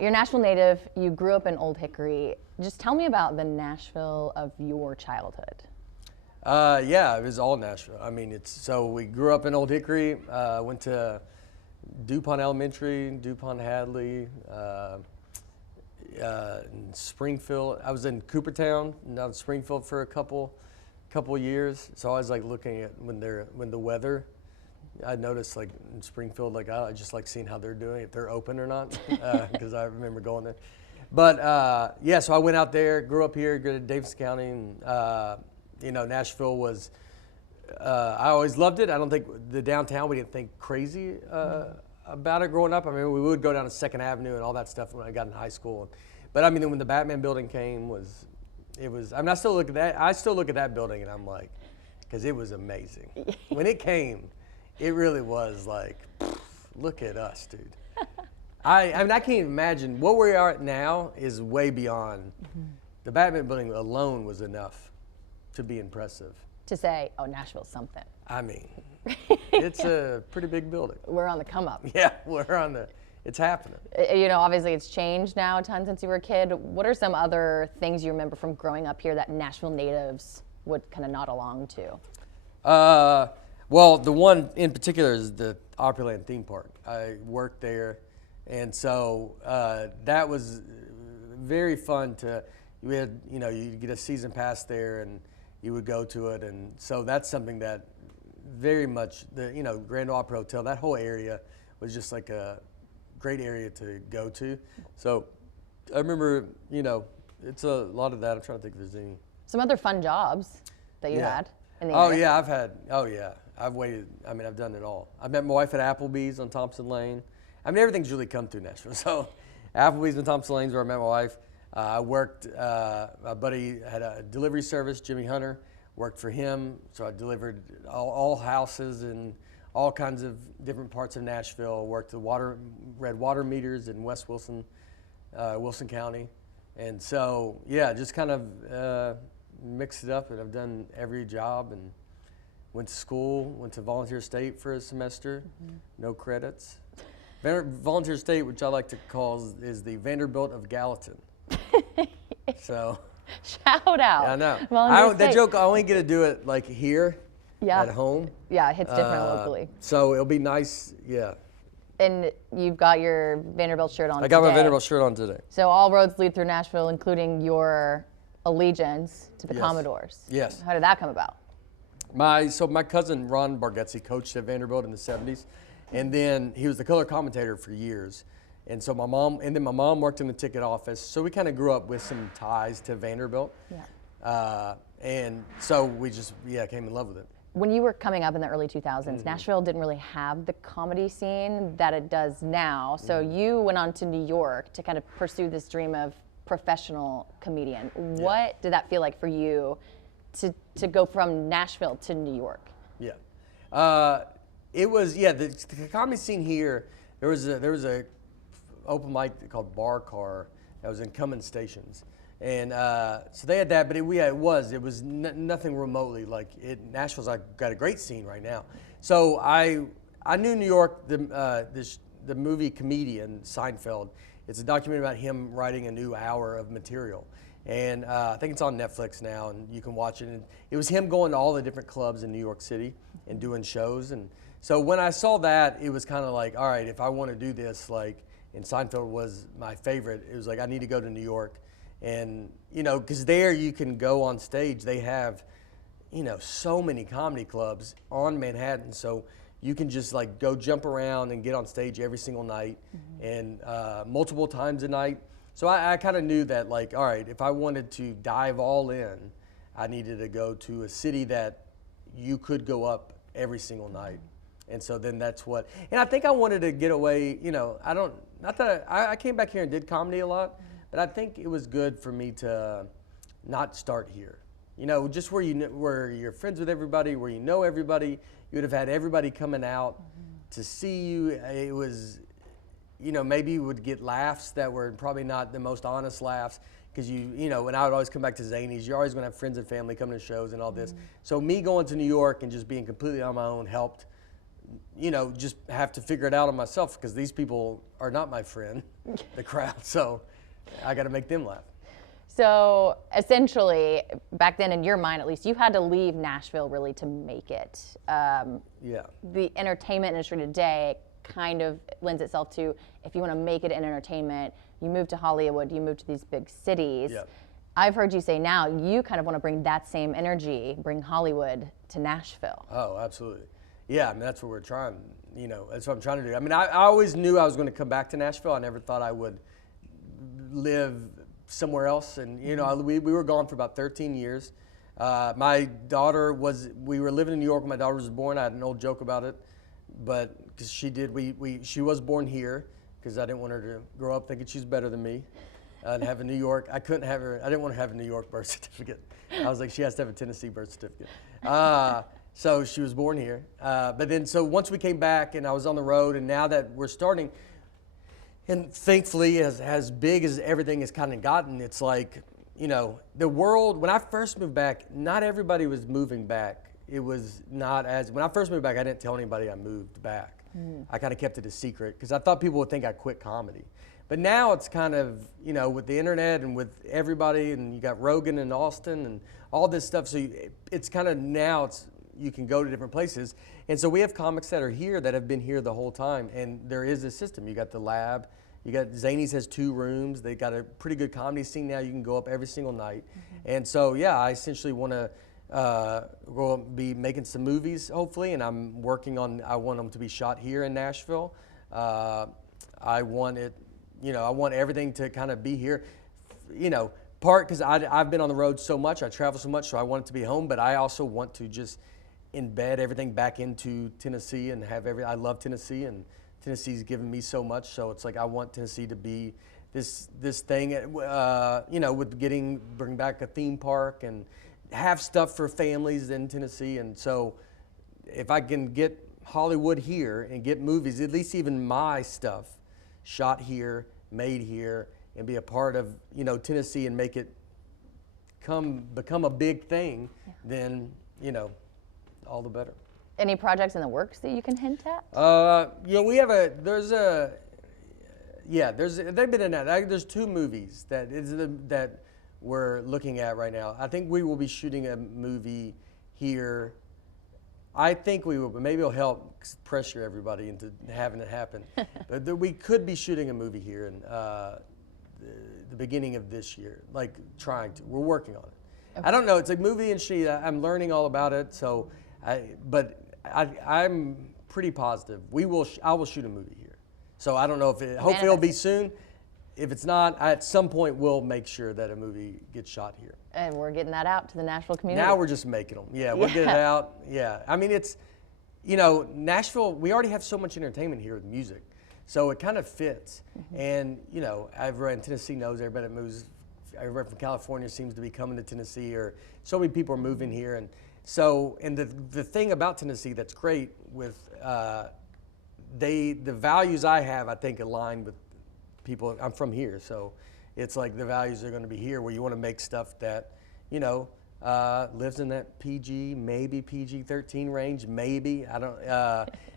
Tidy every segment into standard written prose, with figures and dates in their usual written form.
you're a Nashville native. You grew up in Old Hickory. Just tell me about the Nashville of your childhood. Yeah, it was all Nashville. I mean, so we grew up in Old Hickory, went to DuPont Elementary, DuPont Hadley, in Springfield. I was in Coopertown, now in Springfield for a couple years. So I was like looking at when the weather. I noticed like in Springfield, like I just like seeing how they're doing, if they're open or not, because I remember going there. But yeah, so I went out there, grew up here, grew to Davidson County, and you know, Nashville was. I always loved it. I don't think the downtown, we didn't think crazy about it growing up. I mean, we would go down to Second Avenue and all that stuff when I got in high school. But I mean, when the Batman building came, it was. I mean, I still look at that. I still look at that building and I'm like, because it was amazing when it came. It really was like, look at us, dude. I mean, I can't imagine what we are at now is way beyond. The Batman building alone was enough to be impressive. To say, oh, Nashville's something. I mean, it's a pretty big building. We're on the come up. Yeah, it's happening. You know, obviously it's changed now a ton since you were a kid. What are some other things you remember from growing up here that Nashville natives would kind of nod along to? Well, the one in particular is the Opryland theme park. I worked there, and so that was very fun you get a season pass there, and you would go to it, and so that's something that very much, Grand Opera Hotel, that whole area was just like a great area to go to. So I remember, it's a lot of that. I'm trying to think if there's any. Some other fun jobs that you had in the area. Yeah, I've waited. I mean, I've done it all. I met my wife at Applebee's on Thompson Lane. I mean, everything's really come through Nashville. So Applebee's and Thompson Lane's where I met my wife. I worked, my buddy had a delivery service, Jimmy Hunter, worked for him. So I delivered all houses and all kinds of different parts of Nashville. Worked read water meters in West Wilson County. And so, yeah, just kind of mixed it up, and I've done every job and went to school, went to Volunteer State for a semester, no credits. Volunteer State, which I like to call is the Vanderbilt of Gallatin. So shout out. Yeah, I know. That joke, I only get to do it like here at home. Yeah, it hits different locally. So it'll be nice, yeah. And you've got your Vanderbilt shirt on today. I got my Vanderbilt shirt on today. So all roads lead through Nashville, including your allegiance to the Commodores. Yes. How did that come about? My cousin Ron Bargatze coached at Vanderbilt in the 70s, and then he was the color commentator for years. And so my mom worked in the ticket office, so we kind of grew up with some ties to Vanderbilt. Yeah. And so we just came in love with it. When you were coming up in the early 2000s, Nashville didn't really have the comedy scene that it does now. So you went on to New York to kind of pursue this dream of professional comedian. What did that feel like for you to go from Nashville to New York? Yeah. It was, the comedy scene here, there was a open mic called Bar Car that was in Cummins Stations. And so they had that, but it was nothing remotely like it. Nashville's got a great scene right now. So I knew New York, the movie Comedian, Seinfeld. It's a documentary about him writing a new hour of material. And I think it's on Netflix now, and you can watch it. And it was him going to all the different clubs in New York City and doing shows. And so when I saw that, it was kind of like, all right, if I want to do this, and Seinfeld was my favorite, it was like, I need to go to New York. And, because there you can go on stage. They have, so many comedy clubs on Manhattan. So you can just go jump around and get on stage every single night and multiple times a night. So I kind of knew that, all right, if I wanted to dive all in, I needed to go to a city that you could go up every single night. And so then and I think I wanted to get away, I came back here and did comedy a lot, but I think it was good for me to not start here. Just where you're friends with everybody, where you know everybody, you would have had everybody coming out to see you. It was, maybe you would get laughs that were probably not the most honest laughs, because when I would always come back to Zanies, you're always going to have friends and family coming to shows and all this. So me going to New York and just being completely on my own helped just have to figure it out on myself because these people are not my friend, the crowd. So I got to make them laugh. So essentially, back then, in your mind at least, you had to leave Nashville really to make it. Yeah. The entertainment industry today kind of lends itself to, if you want to make it in entertainment, you move to Hollywood, you move to these big cities. Yeah. I've heard you say now you kind of want to bring that same energy, bring Hollywood to Nashville. Oh, absolutely. Yeah, I mean, that's what we're trying, that's what I'm trying to do. I mean, I always knew I was going to come back to Nashville. I never thought I would live somewhere else. And, we were gone for about 13 years. My daughter we were living in New York when my daughter was born. I had an old joke about it, but because she was born here because I didn't want her to grow up thinking she's better than me. And have a New York, I didn't want to have a New York birth certificate. I was like, she has to have a Tennessee birth certificate. So she was born here. But then, so once we came back and I was on the road, and now that we're starting, and thankfully, as big as everything has kind of gotten, it's like, the world, when I first moved back, not everybody was moving back. It was not when I first moved back, I didn't tell anybody I moved back. I kind of kept it a secret because I thought people would think I quit comedy. But now it's kind of, with the internet and with everybody, and you got Rogan and Austin and all this stuff. So it's kind of you can go to different places. And so we have comics that are here that have been here the whole time. And there is a system. You got the Lab. You got Zanies has 2 rooms. They got a pretty good comedy scene now. You can go up every single night. And so, yeah, I essentially want to be making some movies, hopefully. And I want them to be shot here in Nashville. I want everything to kind of be here, part because I've been on the road so much, I travel so much, so I want it to be home, but I also want to just embed everything back into Tennessee and I love Tennessee, and Tennessee's given me so much, so it's like I want Tennessee to be this thing, with bring back a theme park and have stuff for families in Tennessee, and so if I can get Hollywood here and get movies, at least even my stuff, shot here, made here, and be a part of Tennessee and make it become a big thing, then all the better. Any projects in the works that you can hint at? We have they've been in that. There's 2 movies that we're looking at right now. I think we will be shooting a movie here. I think we will, but maybe it'll help pressure everybody into having it happen. But we could be shooting a movie here in the beginning of this year, like trying to. We're working on it. Okay. I don't know. It's a movie industry. I'm learning all about it. So, I'm pretty positive I will shoot a movie here. So I don't know hopefully it'll be soon. If it's not, at some point we'll make sure that a movie gets shot here. And we're getting that out to the Nashville community. Now we're just making them. Yeah, we'll get it out. Yeah, I mean it's, Nashville. We already have so much entertainment here with music, so it kind of fits. And everybody in Tennessee knows everybody that moves. Everybody from California seems to be coming to Tennessee, or so many people are moving here. And so, and the thing about Tennessee that's great with the values I have, I think align with people. I'm from here, so it's like the values are going to be here, where you want to make stuff that lives in that maybe PG-13 range, maybe I don't,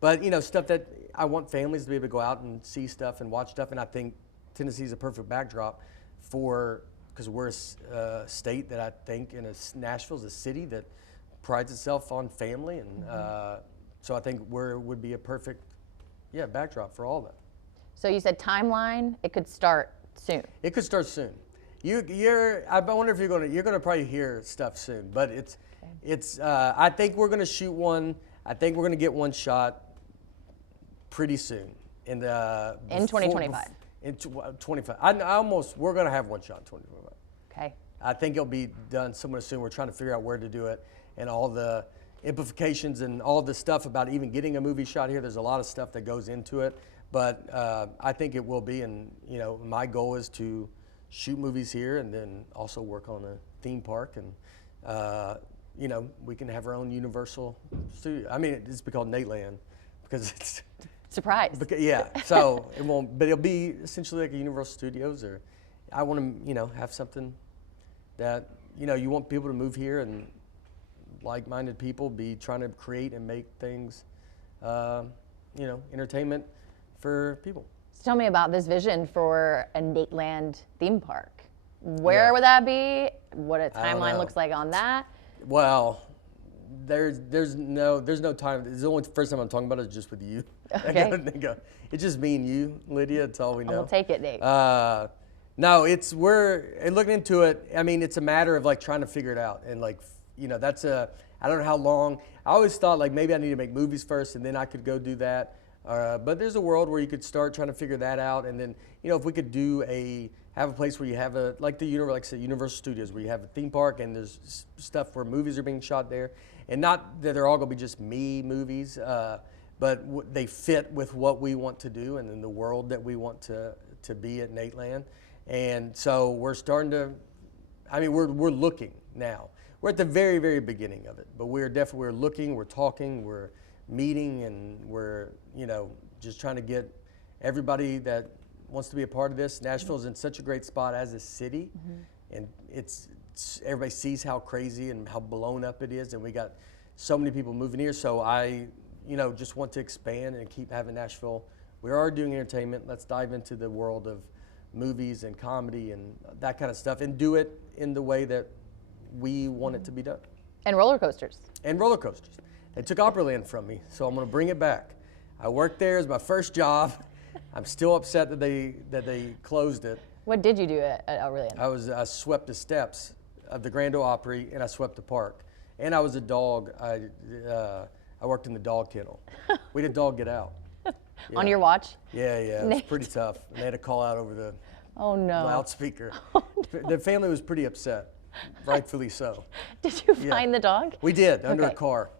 but stuff that I want families to be able to go out and see stuff and watch stuff, and I think Tennessee is a perfect backdrop because we're a state that I think Nashville's a city that prides itself on family, and so I think would be a perfect backdrop for all that. So you said timeline, it could start soon. It could start soon. I wonder if you're going to probably hear stuff soon, but I think we're going to shoot one. I think we're going to get one shot pretty soon in 2025. In 25. We're going to have one shot in 2025. Okay. I think it'll be done somewhere soon. We're trying to figure out where to do it and all the implications and all the stuff about even getting a movie shot here. There's a lot of stuff that goes into it. But I think it will be, and my goal is to shoot movies here and then also work on a theme park, and we can have our own Universal studio. I mean, it's called Nateland because it's surprise. So it won't, but it'll be essentially like a Universal Studios. Or I want to have something that you want people to move here, and like-minded people be trying to create and make things entertainment for people. So tell me about this vision for a Nateland theme park. Where Yeah. would that be? What a I don't timeline know. looks like on that? Well, there's no time. It's the only first time I'm talking about it is just with you. Okay. It's just me and you, Lydia. That's all we know. We'll take it, Nate. No, we're looking into it. I mean, it's a matter of like trying to figure it out, and like I don't know how long. I always thought like maybe I need to make movies first, and then I could go do that. But there's a world where you could start trying to figure that out, and then if we could have a place where you have like I said, Universal Studios, where you have a theme park and there's stuff where movies are being shot there, and not that they're all going to be just me movies, but they fit with what we want to do and in the world that we want to be at Nateland. And so we're starting to, we're looking now. We're at the very, very beginning of it, but we're looking, we're talking, we're meeting, and we're, just trying to get everybody that wants to be a part of this. Nashville's in such a great spot as a city, and everybody sees how crazy and how blown up it is, and we got so many people moving here. So I, just want to expand and keep having Nashville. We are doing entertainment. Let's dive into the world of movies and comedy and that kind of stuff, and do it in the way that we want it to be done. And roller coasters. And roller coasters. They took Opryland from me, so I'm going to bring it back. I worked there as my first job. I'm still upset that they closed it. What did you do at Aurelian? I swept the steps of the Grand Ole Opry, and I swept the park. And I was a dog. I worked in the dog kennel. We had a dog get out. Yeah. On your watch? Yeah, it was pretty tough. And they had to call out over the loudspeaker. The family was pretty upset, rightfully so. Did you find the dog? We did, under a car.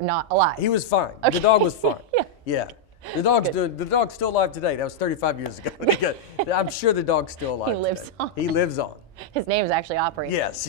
Not alive. He was fine. Okay. The dog was fine. Yeah. The dog's still alive today. That was 35 years ago. I'm sure the dog's still alive. He lives today. on. He lives on. His name is actually Opry. Yes.